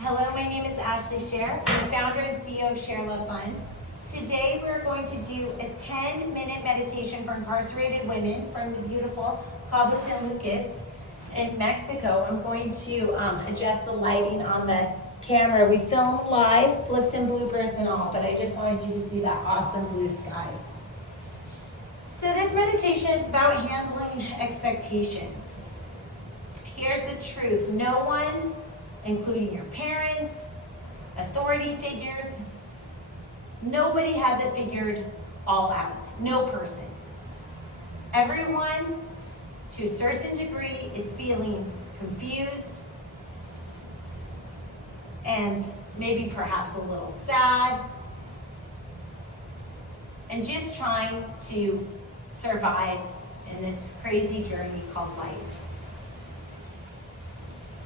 Hello, my name is Ashley Scher. I'm the founder and CEO of ShareLove.Fund. Today we're going to do a 10-minute meditation for incarcerated women from the beautiful Cabo San Lucas in Mexico. I'm going to adjust the lighting on the camera. We filmed live, blips and bloopers and all, but I just wanted you to see that awesome blue sky. So this meditation is about handling expectations. Here's the truth. No one, including your parents, authority figures, nobody has it figured all out. No person. Everyone, to a certain degree, is feeling confused and maybe perhaps a little sad and just trying to survive in this crazy journey called life.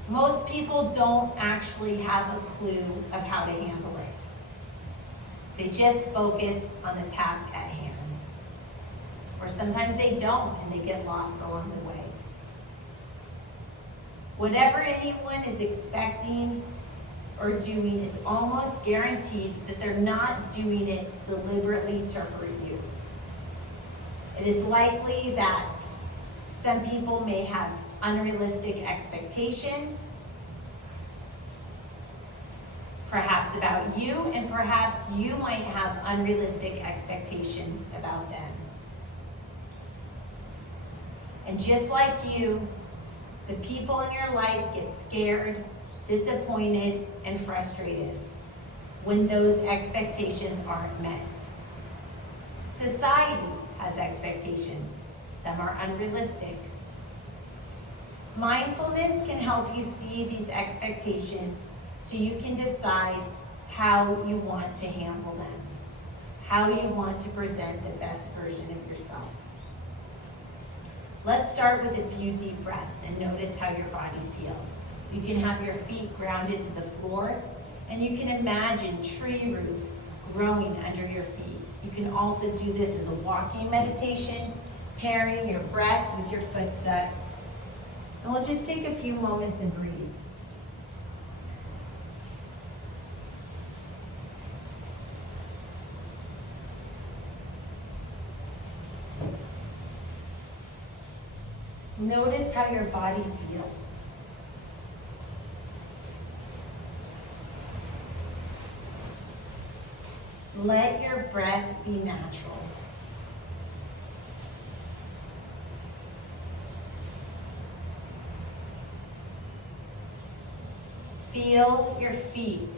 Most people don't actually have a clue of how to handle it. They just focus on the task at hand. Or sometimes they don't and they get lost along the way. Whatever anyone is expecting or doing, it's almost guaranteed that they're not doing it deliberately to hurt you. It is likely that some people may have unrealistic expectations, perhaps about you, and perhaps you might have unrealistic expectations about them. And just like you, the people in your life get scared, disappointed, and frustrated when those expectations aren't met. Society has expectations. Some are unrealistic. Mindfulness can help you see these expectations so you can decide how you want to handle them, how you want to present the best version of yourself. Let's start with a few deep breaths and notice how your body feels. You can have your feet grounded to the floor, and you can imagine tree roots growing under your feet. You can also do this as a walking meditation, pairing your breath with your footsteps. And we'll just take a few moments and breathe. Notice how your body feels. Let your breath be natural. Feel your feet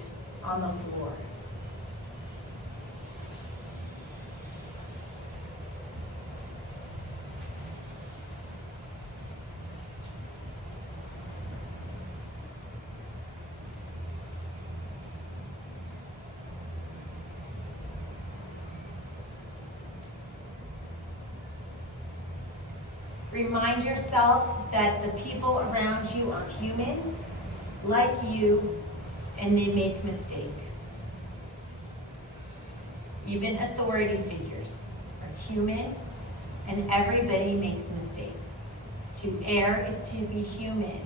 on the floor. Remind yourself that the people around you are human, like you, and they make mistakes. Even authority figures are human, and everybody makes mistakes. To err is to be human.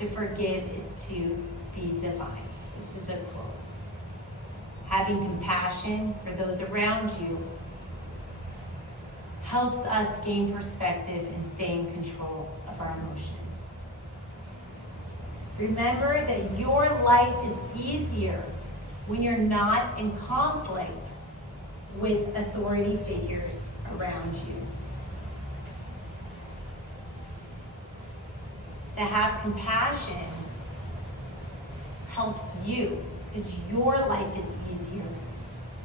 To forgive is to be divine. This is a quote. Having compassion for those around you helps us gain perspective and stay in control of our emotions. Remember that your life is easier when you're not in conflict with authority figures around you. To have compassion helps you because your life is easier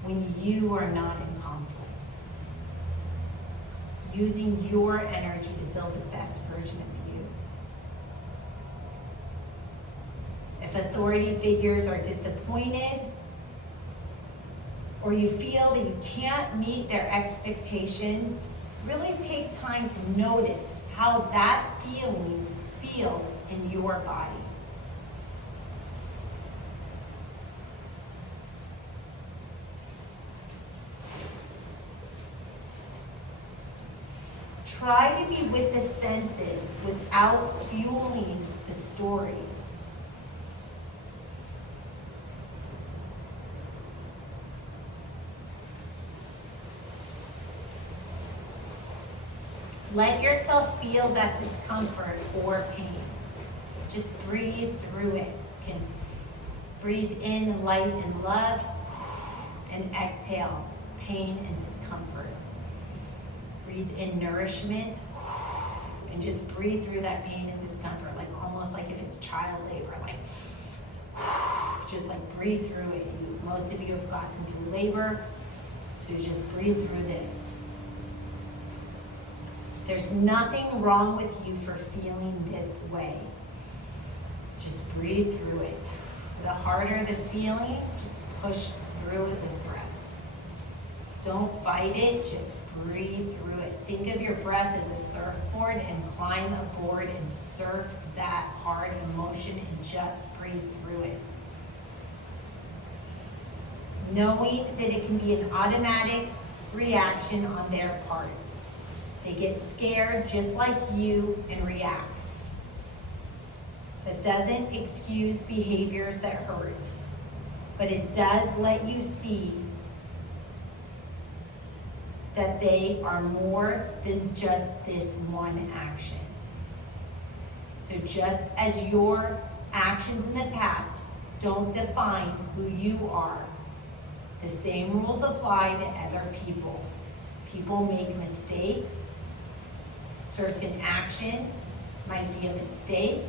when you are not in conflict. Using your energy to build the best version of you. If authority figures are disappointed, or you feel that you can't meet their expectations, really take time to notice how that feeling feels in your body. Try to be with the senses without fueling the story. Let yourself feel that discomfort or pain. Just breathe through it. You can breathe in light and love, and exhale pain and discomfort. Breathe in nourishment, and just breathe through that pain and discomfort, like almost like if it's child labor, like just like breathe through it. Most of you have gotten through labor, so just breathe through this. There's nothing wrong with you for feeling this way. Just breathe through it. The harder the feeling, just push through it with breath. Don't fight it, just breathe through it. Think of your breath as a surfboard and climb aboard and surf that hard emotion and just breathe through it. Knowing that it can be an automatic reaction on their part. They get scared just like you and react. That doesn't excuse behaviors that hurt, but it does let you see that they are more than just this one action. So just as your actions in the past don't define who you are, the same rules apply to other people. People make mistakes. Certain actions might be a mistake,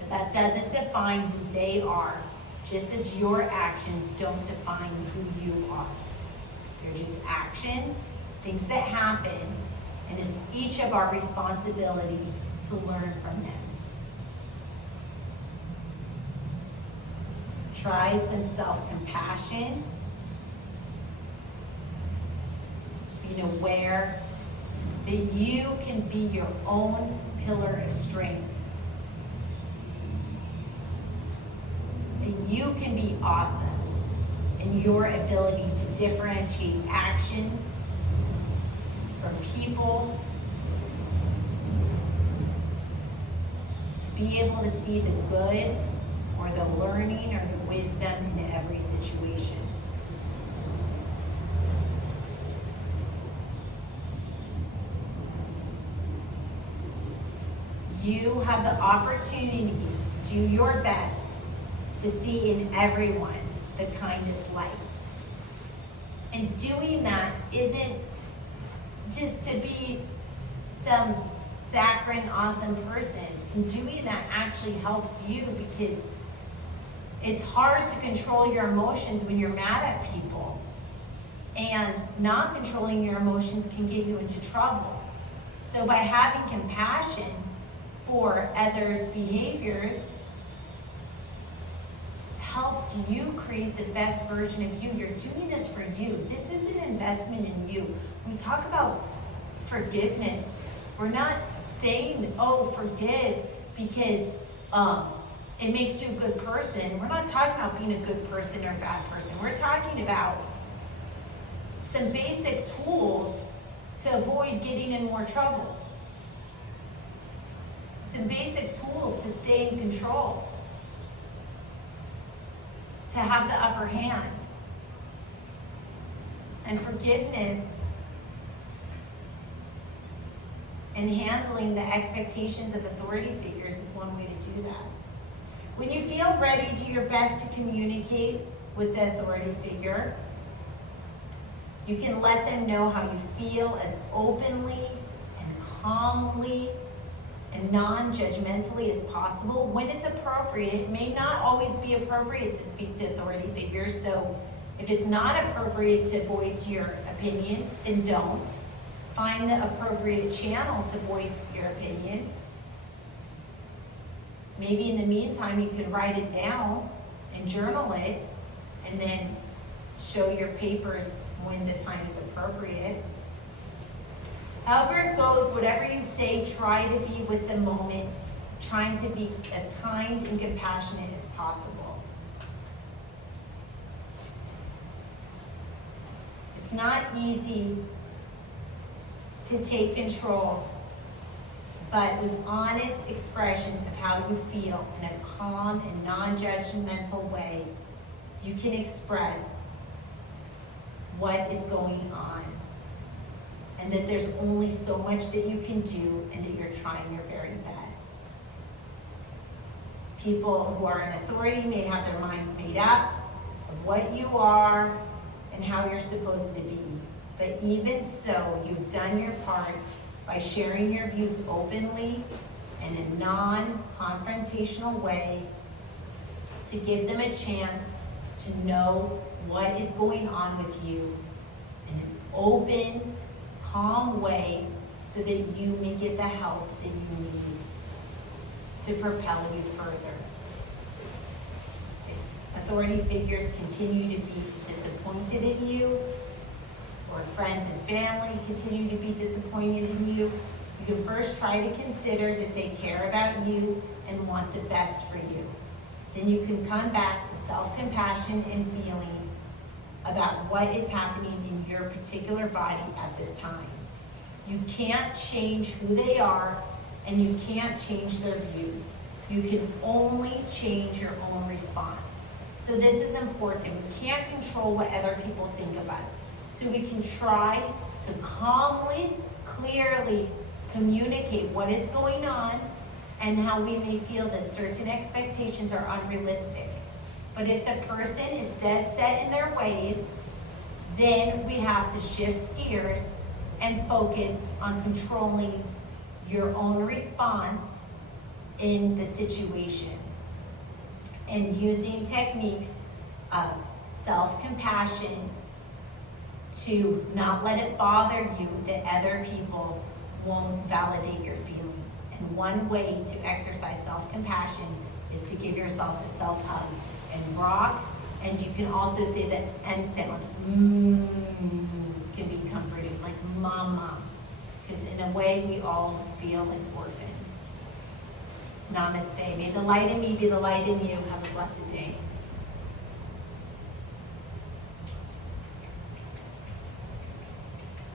but that doesn't define who they are, just as your actions don't define who you are. They're just actions, things that happen, and it's each of our responsibility to learn from them. Try some self-compassion, being aware that you can be your own pillar of strength. That you can be awesome in your ability to differentiate actions from people, to be able to see the good or the learning or the wisdom in every situation. You have the opportunity to do your best to see in everyone the kindest light. And doing that isn't just to be some saccharine, awesome person. And doing that actually helps you because it's hard to control your emotions when you're mad at people. And not controlling your emotions can get you into trouble. So by having compassion for others' behaviors helps you create the best version of you. You're doing this for you. This is an investment in you. When we talk about forgiveness, we're not saying, oh, forgive because it makes you a good person. We're not talking about being a good person or a bad person. We're talking about some basic tools to avoid getting in more trouble. Some basic tools to stay in control, to have the upper hand. And forgiveness and handling the expectations of authority figures is one way to do that. When you feel ready, do your best to communicate with the authority figure. You can let them know how you feel as openly and calmly and non-judgmentally as possible. When it's appropriate, it may not always be appropriate to speak to authority figures, so if it's not appropriate to voice your opinion, then don't. Find the appropriate channel to voice your opinion. Maybe in the meantime, you can write it down and journal it, and then show your papers when the time is appropriate. However it goes, whatever you say, try to be with the moment, trying to be as kind and compassionate as possible. It's not easy to take control, but with honest expressions of how you feel in a calm and non-judgmental way, you can express what is going on. and that there's only so much that you can do and that you're trying your very best. People who are in authority may have their minds made up of what you are and how you're supposed to be. But even so, you've done your part by sharing your views openly in a non-confrontational way to give them a chance to know what is going on with you in an open, calm way so that you may get the help that you need to propel you further. If authority figures continue to be disappointed in you, or friends and family continue to be disappointed in you, you can first try to consider that they care about you and want the best for you. Then you can come back to self-compassion and feeling about what is happening in your particular body at this time. You can't change who they are, and you can't change their views. You can only change your own response. So this is important. We can't control what other people think of us. So we can try to calmly, clearly communicate what is going on and how we may feel that certain expectations are unrealistic. But if the person is dead set in their ways, then we have to shift gears and focus on controlling your own response in the situation and using techniques of self-compassion to not let it bother you that other people won't validate your feelings. And one way to exercise self-compassion is to give yourself a self-hug and rock. And you can also say the M sound, can be comforting, like mama. Because in a way, we all feel like orphans. Namaste. May the light in me be the light in you. Have a blessed day.